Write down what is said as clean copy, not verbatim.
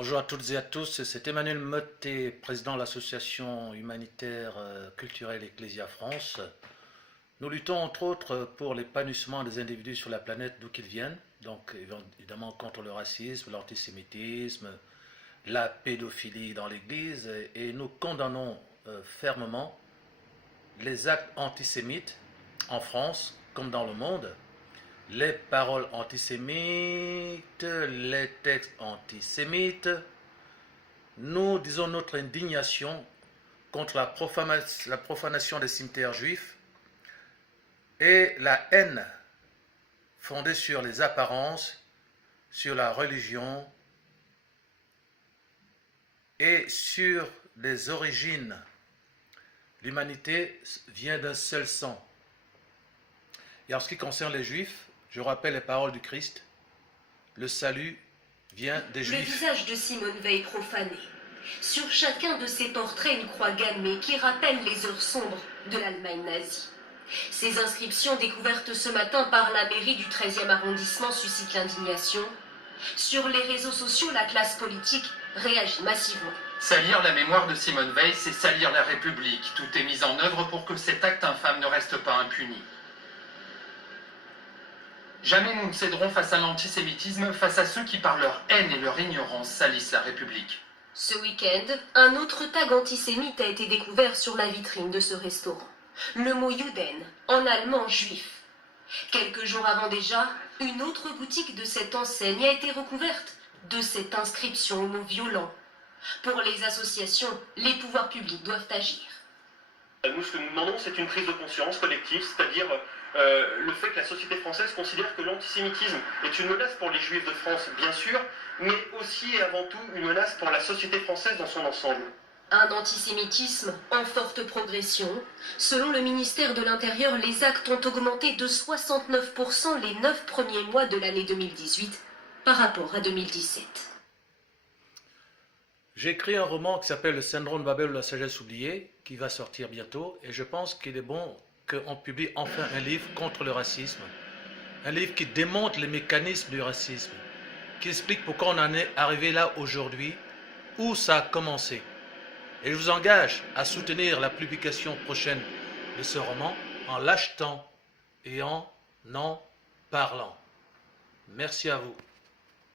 Bonjour à toutes et à tous, c'est Emmanuel Mottet, président de l'association humanitaire culturelle Ecclesia France. Nous luttons entre autres pour l'épanouissement des individus sur la planète d'où qu'ils viennent, donc évidemment contre le racisme, l'antisémitisme, la pédophilie dans l'Église, et nous condamnons fermement les actes antisémites en France comme dans le monde, les paroles antisémites, les textes antisémites. Nous disons notre indignation contre la profanation des cimetières juifs et la haine fondée sur les apparences, sur la religion et sur les origines. L'humanité vient d'un seul sang. Et en ce qui concerne les Juifs, je rappelle les paroles du Christ, le salut vient des Juifs. Le visage de Simone Veil profané. Sur chacun de ses portraits, une croix gammée qui rappelle les heures sombres de l'Allemagne nazie. Ces inscriptions découvertes ce matin par la mairie du 13e arrondissement suscitent l'indignation. Sur les réseaux sociaux, la classe politique réagit massivement. Salir la mémoire de Simone Veil, c'est salir la République. Tout est mis en œuvre pour que cet acte infâme ne reste pas impuni. Jamais nous ne céderons face à l'antisémitisme, face à ceux qui par leur haine et leur ignorance salissent la République. Ce week-end, un autre tag antisémite a été découvert sur la vitrine de ce restaurant. Le mot Juden, en allemand juif. Quelques jours avant déjà, une autre boutique de cette enseigne a été recouverte de cette inscription au mot violent. Pour les associations, les pouvoirs publics doivent agir. Nous, ce que nous demandons, c'est une prise de conscience collective, c'est-à-dire le fait que la société française considère que l'antisémitisme est une menace pour les Juifs de France, bien sûr, mais aussi et avant tout une menace pour la société française dans son ensemble. Un antisémitisme en forte progression. Selon le ministère de l'Intérieur, les actes ont augmenté de 69% les 9 premiers mois de l'année 2018 par rapport à 2017. J'ai écrit un roman qui s'appelle Le syndrome de Babel ou la sagesse oubliée, qui va sortir bientôt, et je pense qu'il est bon qu'on publie enfin un livre contre le racisme, un livre qui démontre les mécanismes du racisme, qui explique pourquoi on en est arrivé là aujourd'hui, où ça a commencé. Et je vous engage à soutenir la publication prochaine de ce roman en l'achetant et en parlant. Merci à vous.